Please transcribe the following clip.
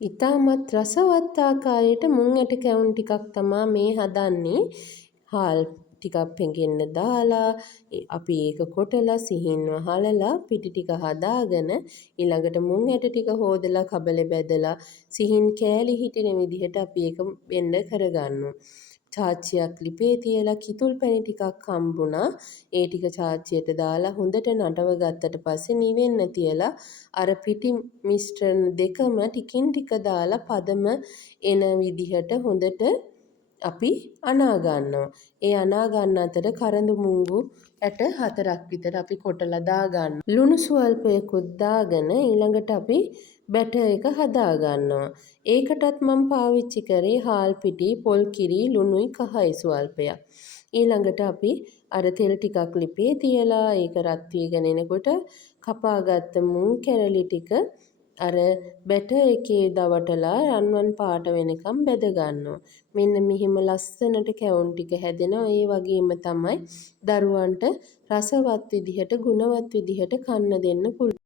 ඉතාමත් රසවත් ආකාරයට මුං ඇට කැවුම් ටිකක් තමා මේ හදන්නේ. හාල් ටිකක් පෙඟෙන්න දාලා අපි ඒක කොටලා සිහින්ව හලලා පිටි ටික හදාගෙන ඊළඟට මුං ඇට ටික හොදලා කබලේ බැදලා සිහින් කෑලි හිටින විදිහට අපි ඒක වෙන්න කරගන්නවා. චාච්චියක් ලිපේ තියලා කිතුල් පැණි ටිකක් හම්බුණා. ඒ ටික චාච්චියට දාලා හොඳට නටව ගත්තට පස්සේ නිවෙන්න තියලා අර පිටි මිශ්‍රණ දෙකම ටිකින් ටික දාලා පදම එන විදිහට හොඳට අපි අනා ගන්නවා. ඒ අනා ගන්න අතර කරඳු මුංගු ඇට 4ක් විතර අපි කොටලා දාගන්න. ලුණු සුවල්පයකුත් දාගෙන ඊළඟට අපි බැටර් එක හදා ගන්නවා. ඒකටත් මම පාවිච්චි කරේ හාල් පිටි, පොල් කිරි, ලුණුයි කහයි සුවල්පයක්. ඊළඟට අපි අර තෙල් ටිකක් ලිපේ තියලා ඒක රත් වීගෙන එනකොට කපාගත්ත මුං කැරලි ටික අර බැටර් එකේ දවටලා රන්වන් පාට වෙනකම් බැද ගන්නවා. මෙන්න මෙහිම ලස්සනට කැවුම් ටික හැදෙනවා. ඒ වගේම තමයි දරුවන්ට රසවත් විදිහට ගුණවත් විදිහට කන්න දෙන්න පුළුවන්.